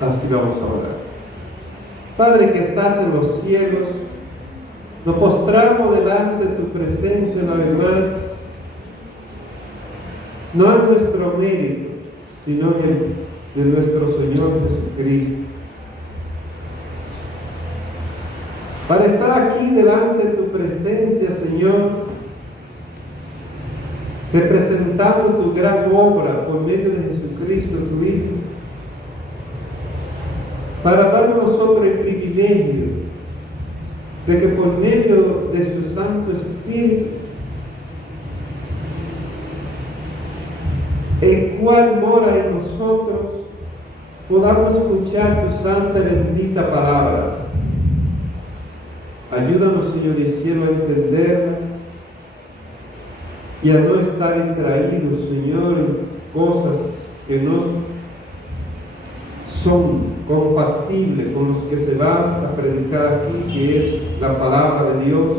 Así vamos a orar. Padre que estás en los cielos, nos postramos delante de tu presencia una vez más, no en nuestro mérito, sino de nuestro Señor Jesucristo. Para estar aquí delante de tu presencia, Señor, representando tu gran obra por medio de Jesucristo, tu Hijo, para darnos a nosotros el privilegio de que por medio de su Santo Espíritu, el cual mora en nosotros, podamos escuchar tu santa y bendita palabra. Ayúdanos, Señor del cielo, a entenderla y a no estar distraídos, Señor, en cosas que no son compatibles con los que se va a predicar aquí, que es la palabra de Dios.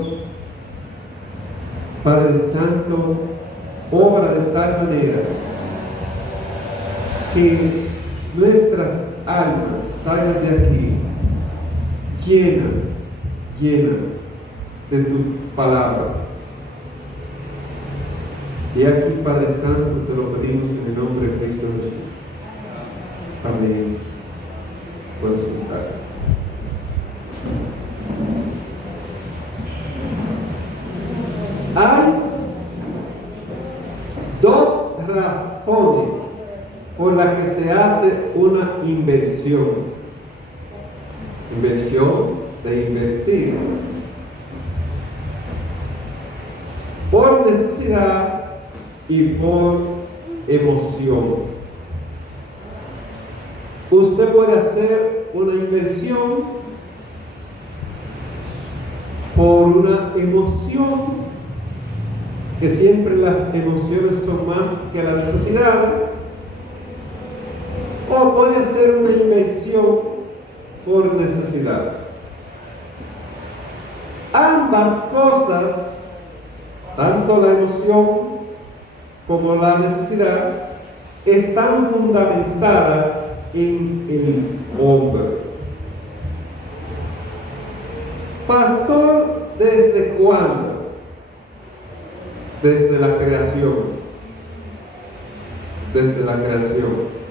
Padre Santo, obra de tal manera que nuestras almas salgan de aquí llena de tu palabra. Y aquí, Padre Santo, te lo pedimos en el nombre de Cristo Jesús. Amén. Puedes sentar. Hay dos razones por las que se hace una inversión. Inversión de invertir. Por necesidad y por emoción. Usted puede hacer una inversión por una emoción, que siempre las emociones son más que la necesidad, o puede ser una inversión por necesidad. Ambas cosas, tanto la emoción como la necesidad, están fundamentadas en el hombre. Pastor, ¿desde cuándo? Desde la creación. Desde la creación.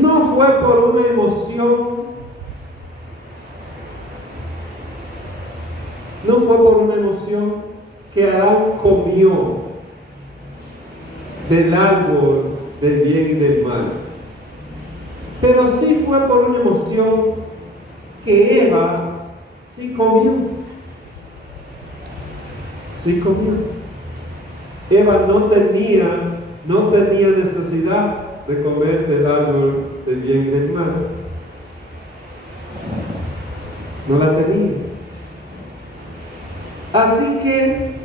No fue por una emoción. No fue por una emoción que Adán comió del árbol del bien y del mal. Pero sí fue por una emoción que Eva sí comió. Sí comió. Eva no tenía necesidad de comer del árbol del bien y del mal. No la tenía. Así que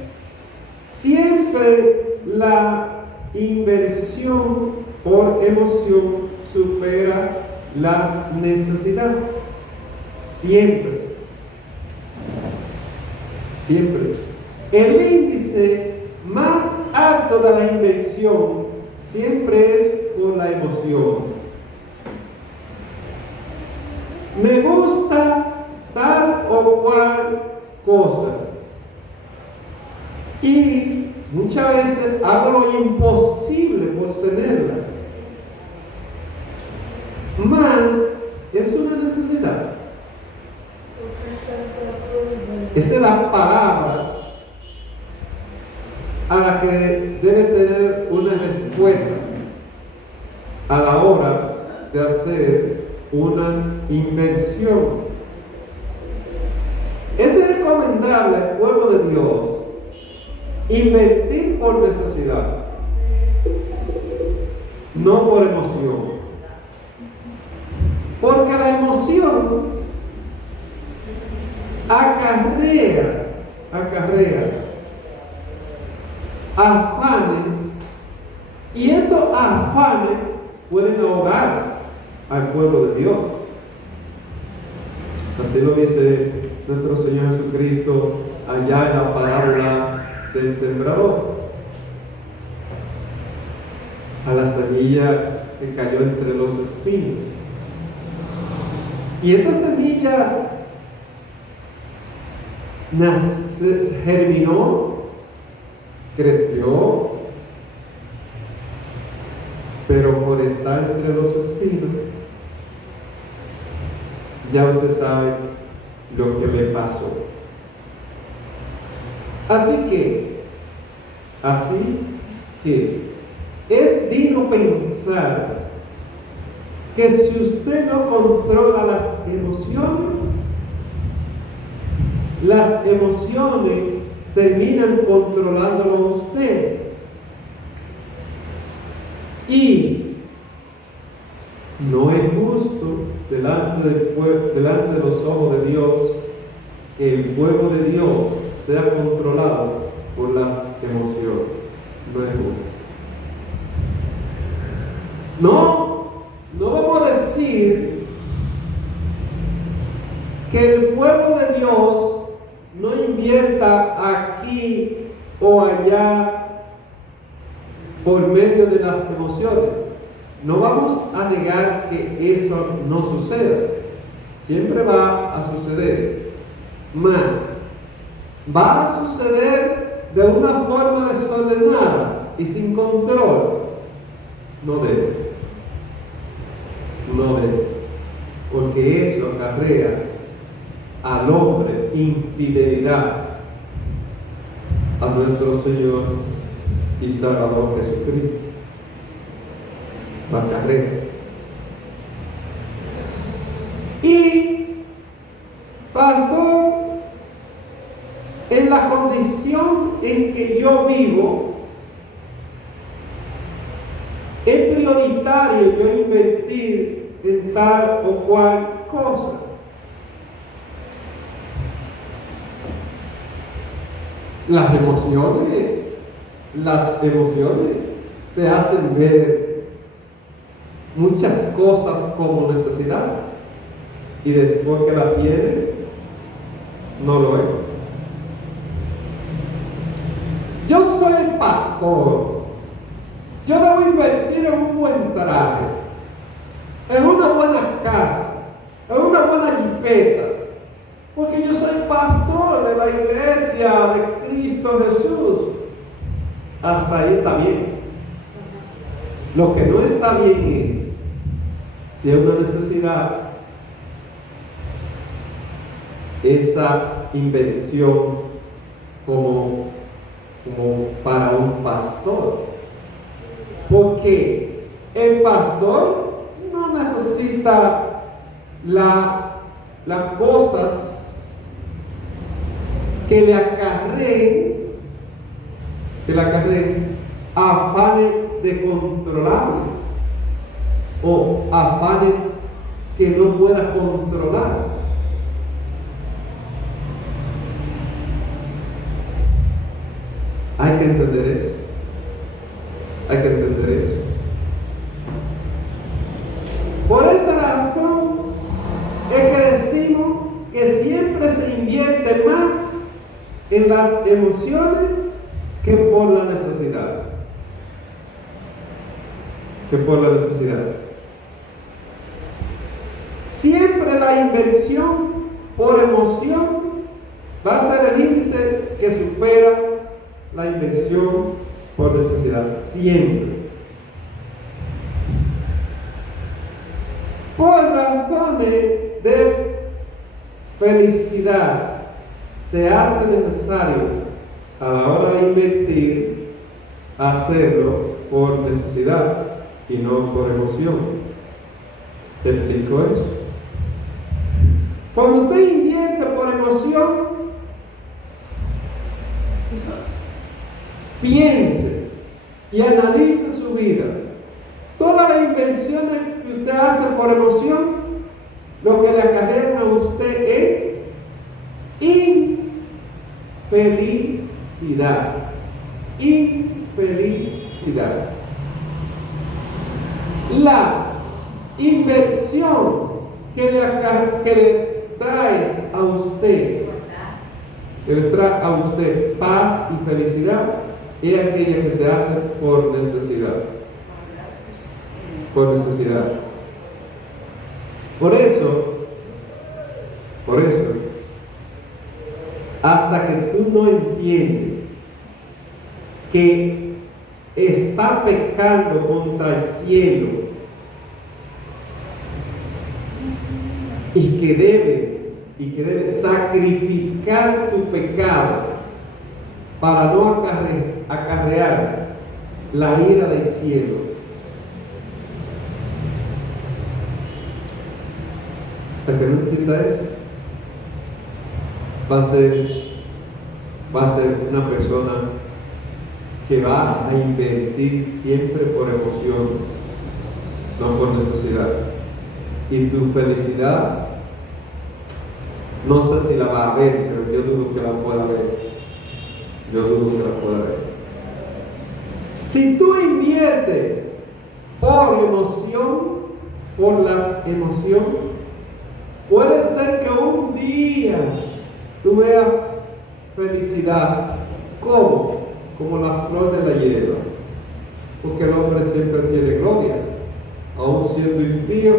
siempre la inversión por emoción supera la necesidad. Siempre. Siempre. El índice más alto de la inversión siempre es por la emoción. Me gusta tal o cual cosa. Y muchas veces hago lo imposible por tenerlas. Más es una necesidad. Esa es la palabra a la que debe tener una respuesta a la hora de hacer una inversión. Es recomendable al pueblo de Dios invertir por necesidad, no por emoción. Porque la emoción acarrea afanes, y estos afanes pueden ahogar al pueblo de Dios. Así lo dice nuestro Señor Jesucristo allá en la parábola del sembrador. A la semilla que cayó entre los espinos. Y esta semilla germinó, creció, pero por estar entre los espinos, ya usted sabe lo que le pasó. Así que es digno pensar que si usted no controla las emociones terminan controlándolo a usted. Y no es justo delante de los ojos de Dios que el pueblo de Dios sea controlado por las emociones. No es justo. No vamos a decir que el pueblo de Dios no invierta aquí o allá por medio de las emociones. No vamos a negar que eso no suceda. Siempre va a suceder. Mas va a suceder de una forma desordenada y sin control. No debe. Porque eso acarrea al hombre infidelidad a nuestro Señor y Salvador Jesucristo. La acarrea. Y, pastor, en la condición en que yo vivo, es prioritario yo invertir en tal o cual cosa. Las emociones te hacen ver muchas cosas como necesidad y después que la tienes, no lo es. Yo soy el pastor. Yo debo invertir en un buen traje, en una buena casa, en una buena jipeta, porque yo soy pastor de la iglesia de Cristo Jesús. Hasta ahí está bien. Lo que no está bien es, si hay una necesidad, esa inversión como para un pastor. Porque el pastor no necesita las cosas que le acarreen afanes de controlarlo o afanes que no pueda controlar. Hay que entender eso. Por esa razón es que decimos que siempre se invierte más en las emociones que por la necesidad. Siempre la inversión por emoción va a ser el índice que supera la inversión por necesidad. Siempre. Por razones de felicidad se hace necesario a la hora de invertir hacerlo por necesidad y no por emoción. ¿Te explico eso? Cuando usted invierte por emoción, piense y analice su vida. Todas las inversiones que usted hace por emoción, lo que le acarrean a usted es infelicidad. La inversión que le trae a usted paz y felicidad es aquella que se hace por necesidad. por necesidad. Por eso, hasta que tú no entiendes que está pecando contra el cielo y que debe sacrificar tu pecado para no acarrear la ira del cielo, hasta que no entienda eso, va a ser una persona que va a invertir siempre por emoción, no por necesidad. Y tu felicidad, no sé si la va a ver, pero yo dudo que la pueda ver. Si tú inviertes por emoción, por las emociones, puede ser que un día tú veas felicidad. ¿Cómo? Como la flor de la hierba. Porque el hombre siempre tiene gloria, aún siendo impío,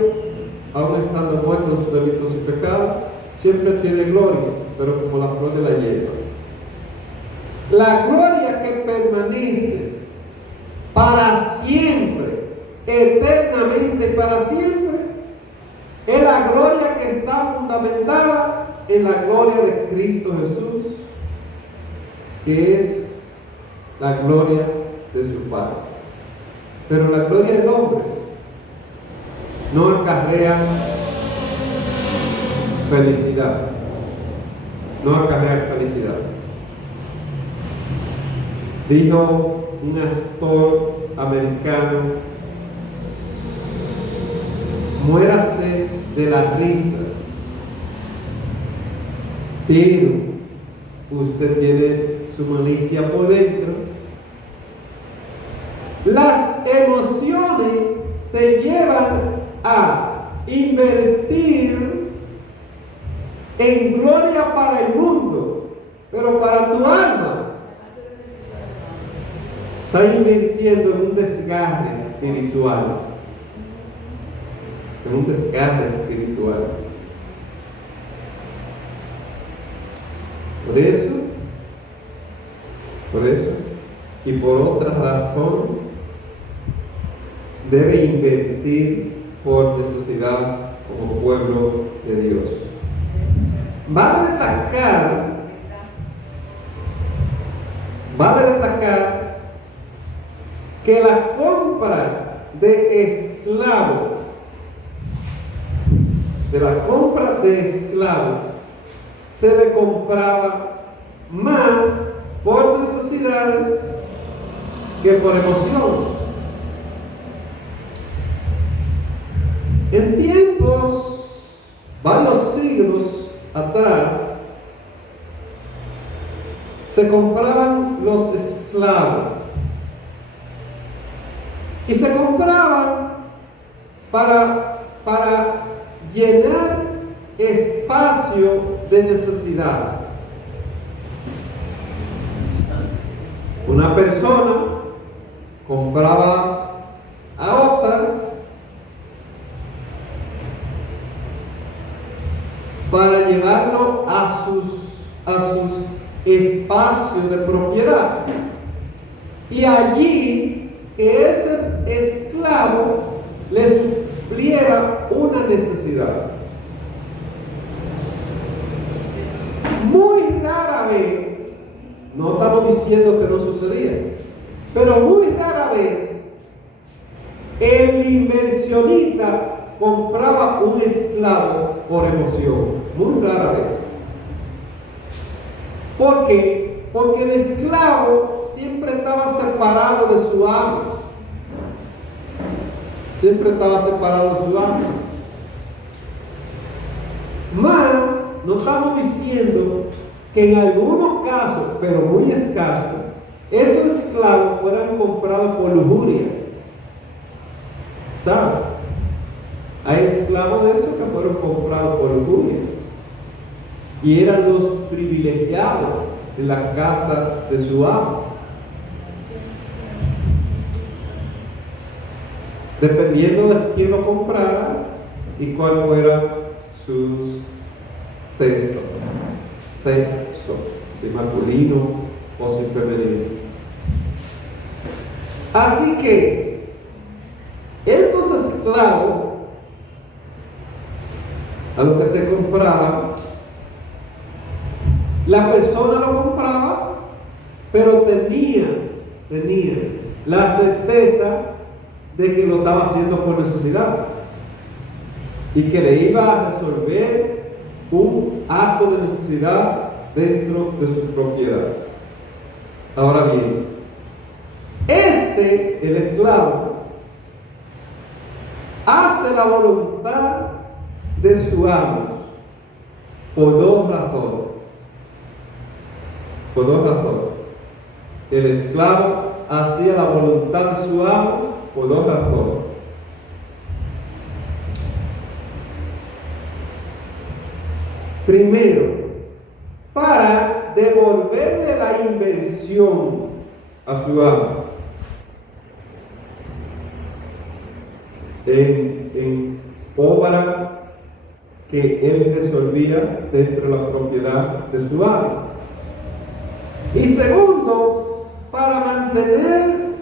aún estando muerto en sus delitos y pecados, siempre tiene gloria, pero como la flor de la hierba. La gloria que permanece para siempre, eternamente para siempre, es la gloria que está fundamentada en la gloria de Cristo Jesús, que es la gloria de su Padre. Pero la gloria del hombre no acarrea felicidad. Dijo un actor americano: muérase de la risa, pero usted tiene su malicia por dentro. Las emociones te llevan a invertir en gloria para el mundo, pero para tu alma estás invirtiendo en un desgarre espiritual. Por eso, y por otra razón, debe invertir por necesidad como pueblo de Dios. Vale destacar que la compra de esclavo se le compraba más por necesidades que por emoción. En tiempos, varios siglos atrás, se compraban los esclavos y se compraban para llenar espacio de necesidad. Una persona compraba a otras para llevarlo a sus espacios de propiedad, y allí que ese esclavo le supliera una necesidad. Muy rara vez, no estamos diciendo que no sucedía, pero muy rara vez el inversionista compraba un esclavo por emoción. Muy rara vez. ¿Por qué? Porque el esclavo siempre estaba separado de su amo. Más, no estamos diciendo que en algunos casos, pero muy escasos, esos esclavos fueran comprados por lujuria. ¿Sabes? Hay esclavos de esos que fueron comprados por lujuria y eran los privilegiados en la casa de su amo. dependiendo de quién lo comprara y cuál fuera sus sexo, si masculino o si femenino. Así que estos esclavos a lo que se compraba, la persona lo compraba, pero tenía la certeza de que lo estaba haciendo por necesidad y que le iba a resolver un acto de necesidad dentro de su propiedad. Ahora bien, el esclavo, hace la voluntad de su amo por dos razones. El esclavo hacía la voluntad de su amo por dos razones. Primero, para devolverle la inversión a su amo en obra que él resolvía dentro de la propiedad de su amo. Y segundo, para mantener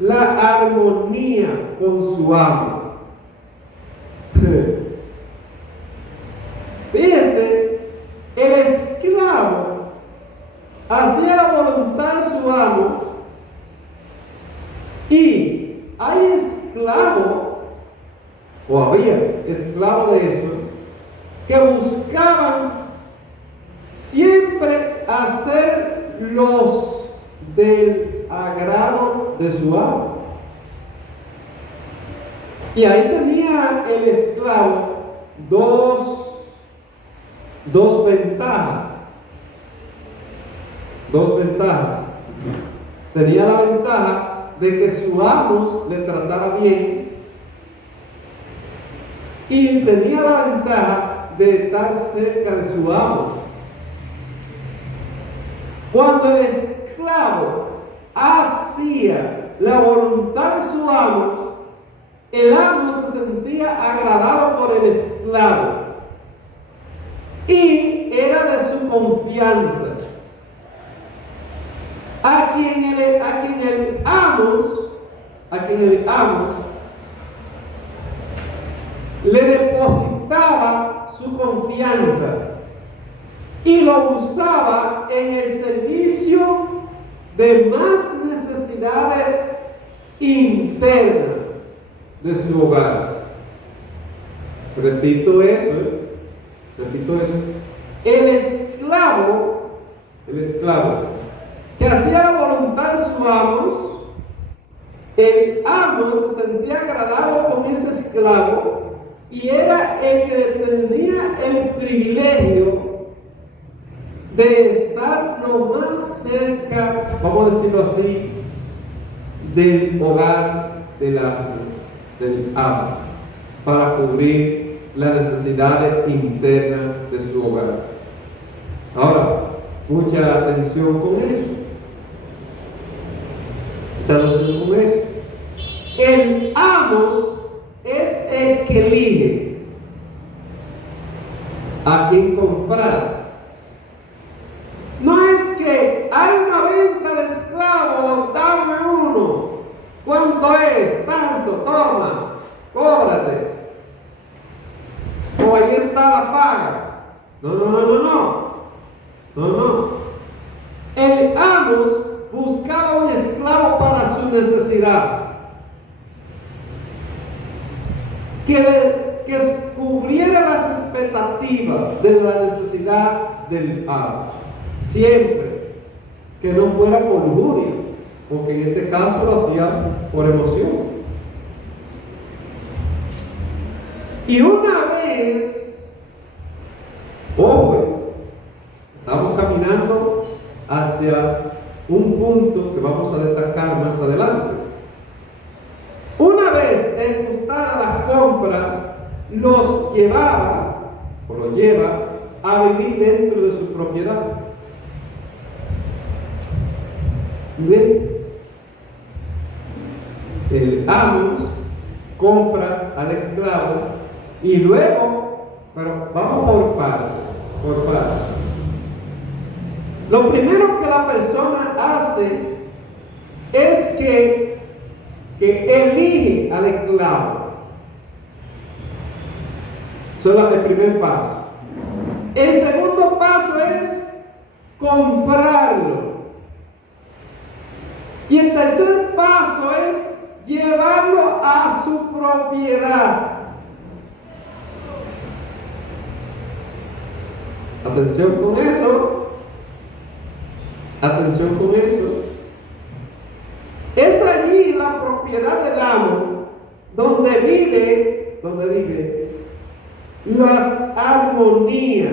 la armonía con su amo. Fíjese, el esclavo hacía la voluntad de su amo y hay esclavos, o había esclavos de esos, que buscaban siempre hacer los del agrado de su amo. Y ahí tenía el esclavo dos ventajas. Tenía la ventaja de que su amo le tratara bien y tenía la ventaja de estar cerca de su amo. Cuando el esclavo hacía la voluntad de su amo, el amo se sentía agradado por el esclavo y era de su confianza. A quien el amo le depositaba su confianza y lo usaba en el servicio de más necesidades internas de su hogar. Repito eso. El esclavo que hacía la voluntad de sus amos, el amo se sentía agradado con ese esclavo y era el que tenía el privilegio de estar lo más cerca, vamos a decirlo así, del hogar del amo, para cubrir las necesidades internas de su hogar. Ahora, mucha atención con eso. El amo es el que elige a quién comprar. No es que hay una venta de esclavos, dame uno. ¿Cuánto es? Tanto, toma, cóbrate. O ahí está la paga. No. El amo buscaba un esclavo para su necesidad, que cubriera las expectativas de la necesidad del amo, siempre que no fuera por lujuria, porque en este caso lo hacía por emoción. Y una vez, estamos caminando hacia un punto que vamos a destacar más adelante. Una vez ajustada la compra, los lleva a vivir dentro de su propiedad. El amo compra al esclavo y luego, pero vamos por partes, por partes. Lo primero que la persona hace es que elige al esclavo. Eso es el primer paso. El segundo paso es comprarlo. Y el tercer paso es llevarlo a su propiedad. Atención con eso. Atención con eso. Es allí la propiedad del amo donde vive las armonías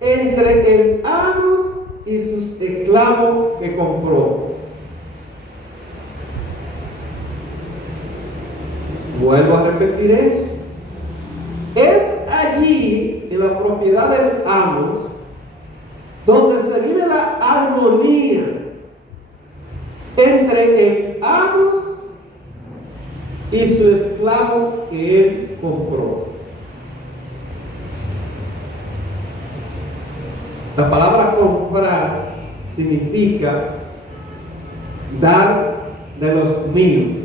entre el amo y sus esclavos que compró. Vuelvo a repetir eso. Es allí, en la propiedad del amo, donde se vive la armonía entre el amo y su esclavo que él compró. La palabra comprar significa dar de los míos.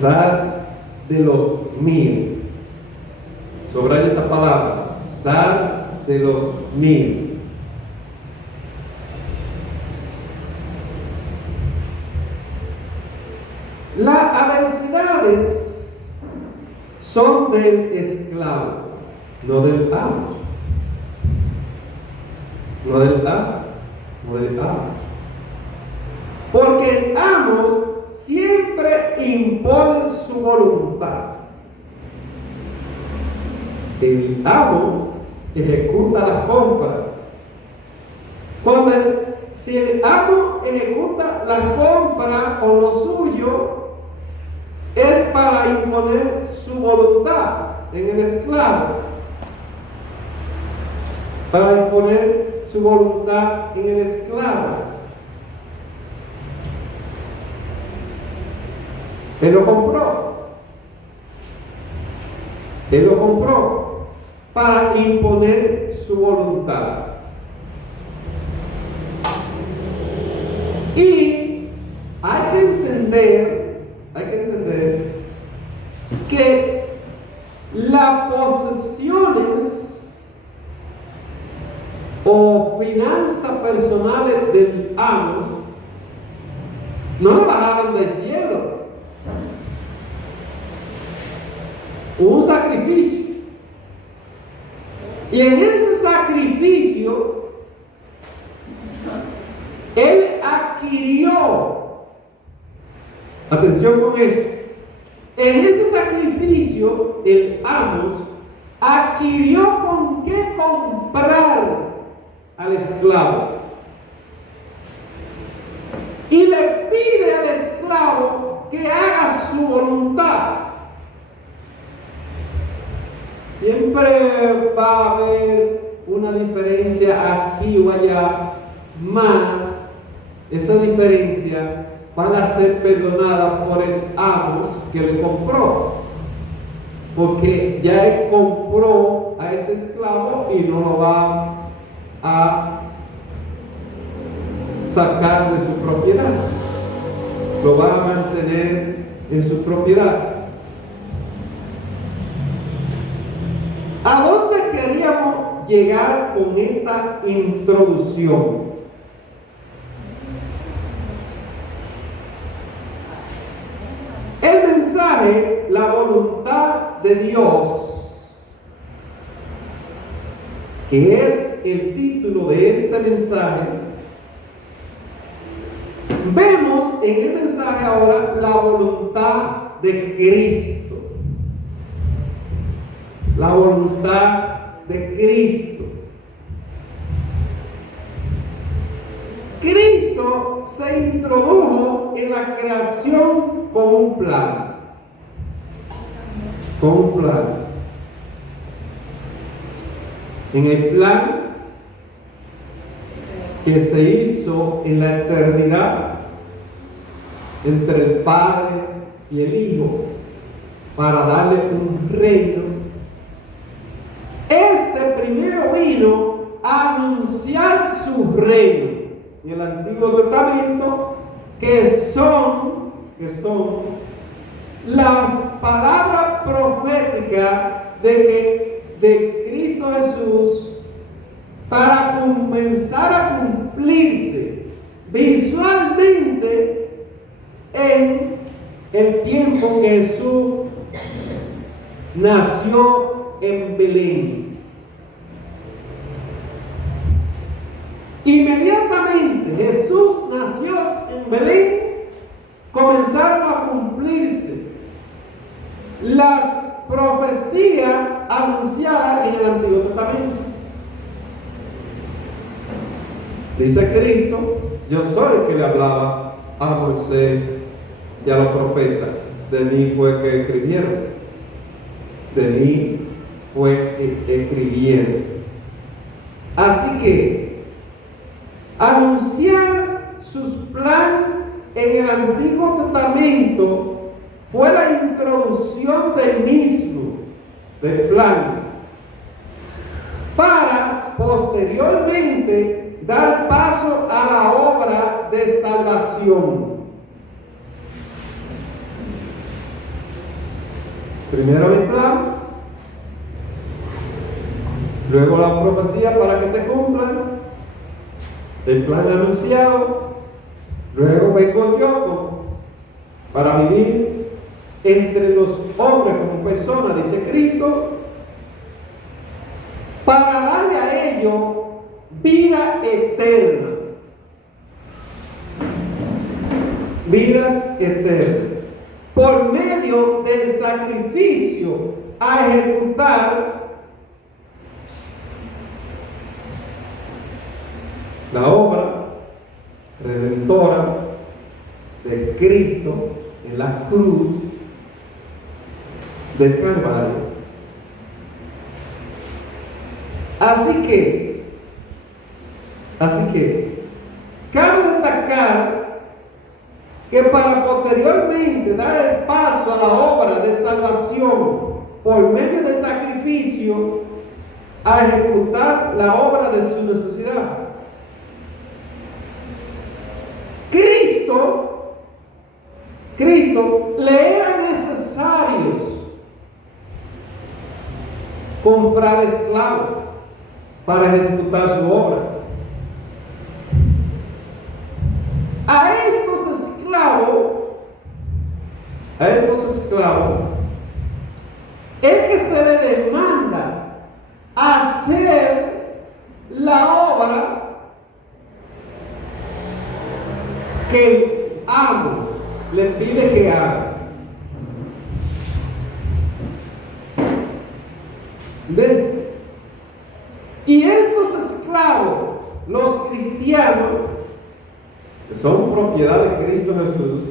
Dar de los míos. Subraya esa palabra. Dar de los míos. Las adversidades son del esclavo, no del amo. No del amo, no del amo. Porque el amo siempre impone su voluntad. El amo ejecuta la compra. Si el amo ejecuta la compra o lo suyo, es para imponer su voluntad en el esclavo. Para imponer su voluntad en el esclavo. Él lo compró. Él lo compró para imponer su voluntad. Y hay que entender que las posesiones o finanzas personales del amo no le bajaban del cielo. Hubo un sacrificio. Y en ese sacrificio, él adquirió, atención con eso, en ese sacrificio, el amo adquirió con qué comprar al esclavo. Y le pide al esclavo que haga su voluntad. Siempre va a haber una diferencia aquí o allá, más esa diferencia van a ser perdonadas por el amo que le compró, porque ya él compró a ese esclavo y no lo va a sacar de su propiedad, lo va a mantener en su propiedad. ¿A dónde queríamos llegar con esta introducción? El mensaje, la voluntad de Dios, que es el título de este mensaje, vemos en el mensaje ahora la voluntad de Cristo. La voluntad de Cristo. Cristo se introdujo en la creación con un plan. Con un plan. En el plan que se hizo en la eternidad, entre el Padre y el Hijo para darle un reino. Este primero vino a anunciar su reino. En el Antiguo Testamento, que son las palabras proféticas de Cristo Jesús para comenzar a cumplirse visualmente en el tiempo que Jesús nació en Belén. Inmediatamente Jesús nació en Belén, comenzaron a cumplirse las profecías anunciadas en el Antiguo Testamento. Dice Cristo: yo soy el que le hablaba a Moisés y a los profetas. De mí fue que escribieron. De mí fue que escribieron. Así que anunciar sus planes en el Antiguo Testamento fue la introducción del mismo, del plan, para posteriormente dar paso a la obra de salvación. Primero el plan, luego la profecía para que se cumplan, el plan anunciado, luego vengo yo para vivir entre los hombres como persona, dice Cristo, para darle a ellos vida eterna. Vida eterna. Por medio del sacrificio a ejecutar la obra redentora de Cristo en la cruz del Calvario. Así que cabe destacar que para posteriormente dar el paso a la obra de salvación por medio de sacrificio a ejecutar la obra de su necesidad, Cristo le era necesario comprar esclavos para ejecutar su obra. A estos esclavos, es que se le demanda hacer la obra que el amo le pide que haga. ¿Ven? Y estos esclavos, los cristianos, que son propiedad de Cristo Jesús,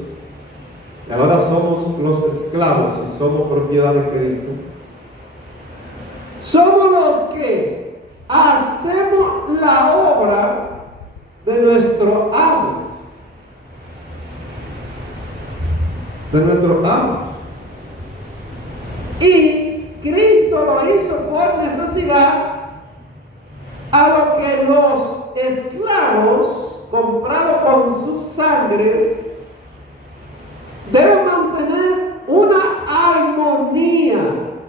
y ahora somos los esclavos y somos propiedad de Cristo, somos los que hacemos la obra de nuestro amo. Y Cristo lo hizo por necesidad, a lo que los esclavos comprados con sus sangres deben mantener una armonía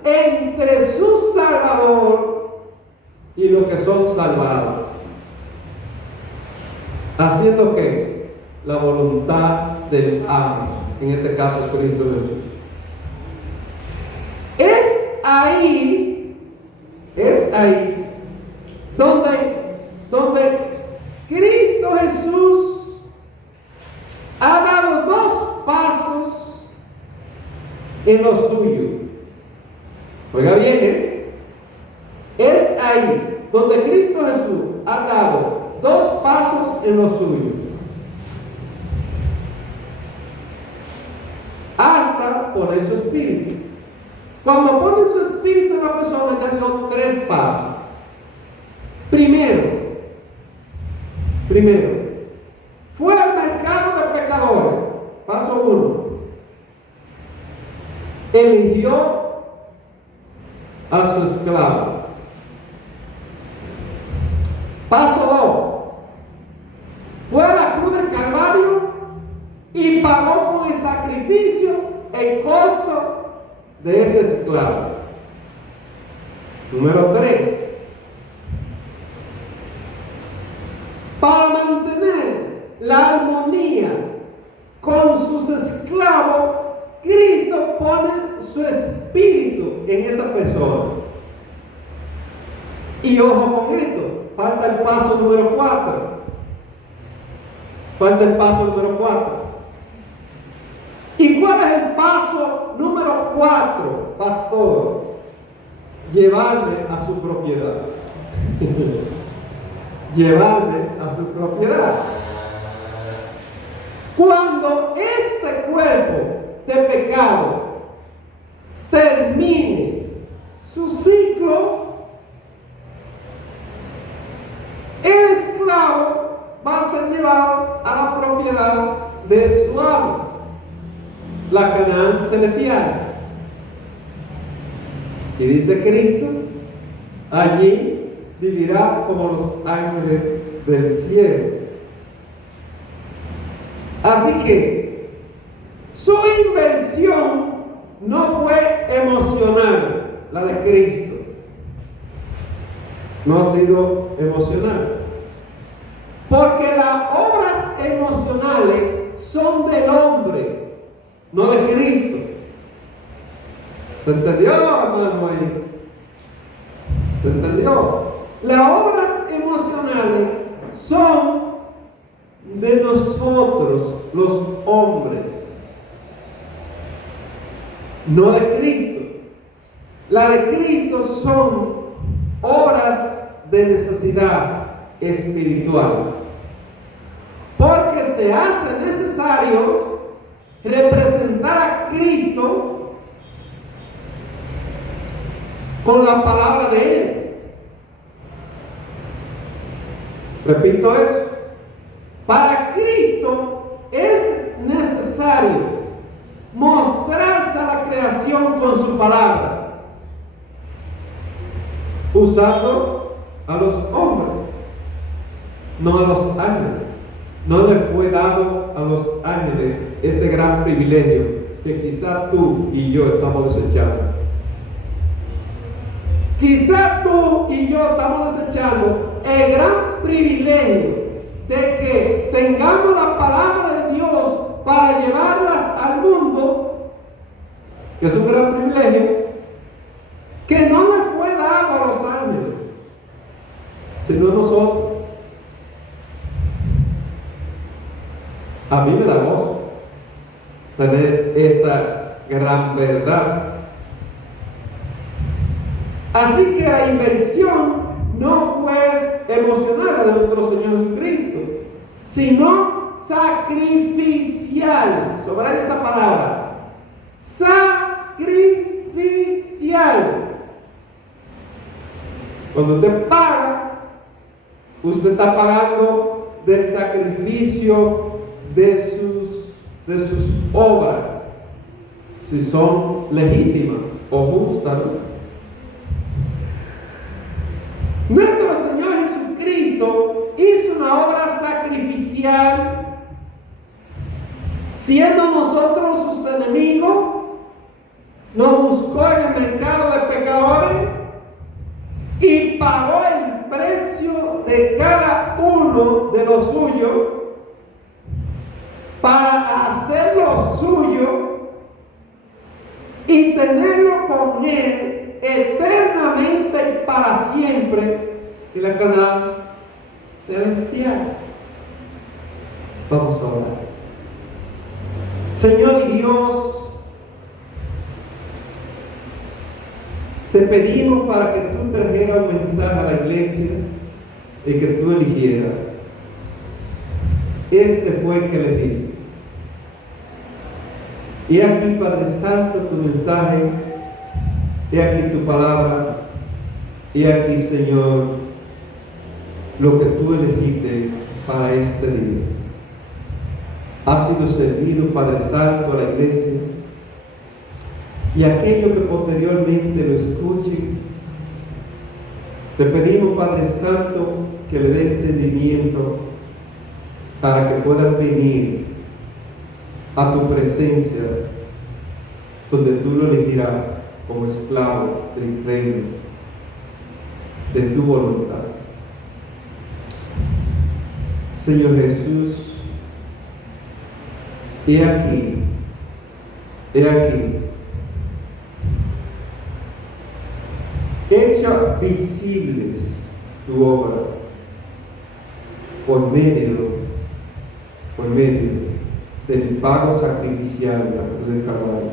entre su Salvador y los que son salvados, haciendo que la voluntad del amo, en este caso Cristo Jesús. Es ahí donde Cristo Jesús ha dado dos pasos en lo suyo. Oiga bien, es ahí donde Cristo Jesús ha dado dos pasos en lo suyo, hasta poner su espíritu. Cuando pone su espíritu en la persona, ya dio tres pasos. Primero, fue al mercado de pecadores paso 1, eligió a su esclavo. Paso 2, fue a la cruz del Calvario y pagó con el sacrificio el costo de ese esclavo. Número 3, para mantener la armonía con sus esclavos, Cristo pone su espíritu en esa persona. Y ojo con esto, falta el paso número 4. Falta el paso número 4. ¿Y cuál es el paso número 4, pastor? Llevarle a su propiedad. Llevarle a su propiedad. Cuando este cuerpo de pecado termine su ciclo, el esclavo va a ser llevado a la propiedad de su amo, la Canaán celestial. Y dice Cristo, allí vivirá como los ángeles del cielo. Así que su inversión no fue emocional, la de Cristo. No ha sido emocional. Porque las obras emocionales son del hombre, no de Cristo. ¿Se entendió, hermano? Ahí? ¿Se entendió? Las obras emocionales son de nosotros, los hombres, no de Cristo. Las de Cristo son obras de necesidad espiritual, porque se hace necesario representar a Cristo con la palabra de Él. Repito eso. Para Cristo es necesario mostrarse a la creación con su palabra, usando a los hombres, no a los ángeles. No le fue dado a los ángeles ese gran privilegio que quizás tú y yo estamos desechando. Quizás tú y yo estamos desechando el gran privilegio de que tengamos la palabra de Dios para llevarlas al mundo, que es un gran privilegio, que no le fue dado a los ángeles, sino a nosotros. A mí me da gozo tener esa gran verdad. Así que la inversión no fue emocional de nuestro Señor Jesucristo, sino sacrificial. Sobre esa palabra, sacrificial. Cuando usted paga, usted está pagando del sacrificio de sus obras, si son legítimas o justas, ¿no? Nuestro Señor Jesucristo hizo una obra sacrificial, siendo nosotros sus enemigos, nos buscó en el mercado de pecadores y pagó el precio de cada uno de los suyos para hacerlo suyo y tenerlo con Él eternamente y para siempre en la Canaán celestial. Vamos a orar. Señor y Dios, te pedimos para que tú trajeras un mensaje a la iglesia y que tú eligieras. Este fue el que elegiste. Y aquí, Padre Santo, tu mensaje. He aquí tu palabra, y aquí, Señor, lo que tú elegiste para este día. ha sido servido, Padre Santo, a la iglesia, y aquellos que posteriormente lo escuchen, te pedimos, Padre Santo, que le dé entendimiento para que puedan venir a tu presencia, donde tú lo elegirás como esclavo del reino de tu voluntad. Señor Jesús, he aquí, echa visibles tu obra por medio del pago sacrificial de la cruz del Calvario.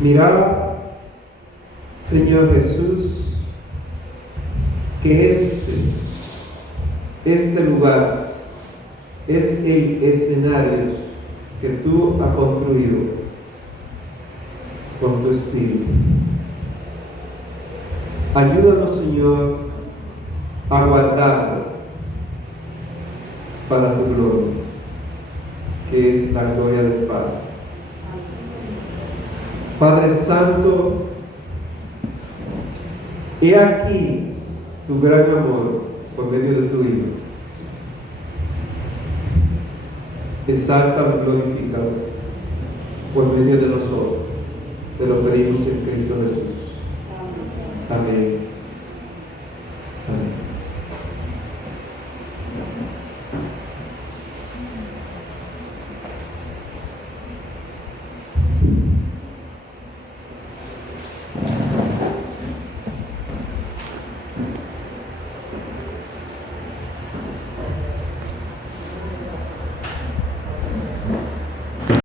Mira, Señor Jesús, que este lugar es el escenario que tú has construido con tu Espíritu. Ayúdanos, Señor, a guardarlo para tu gloria, que es la gloria del Padre. Padre Santo, he aquí tu gran amor por medio de tu Hijo. Exáltalo y glorifícalo por medio de nosotros. Te lo pedimos en Cristo Jesús. Amén.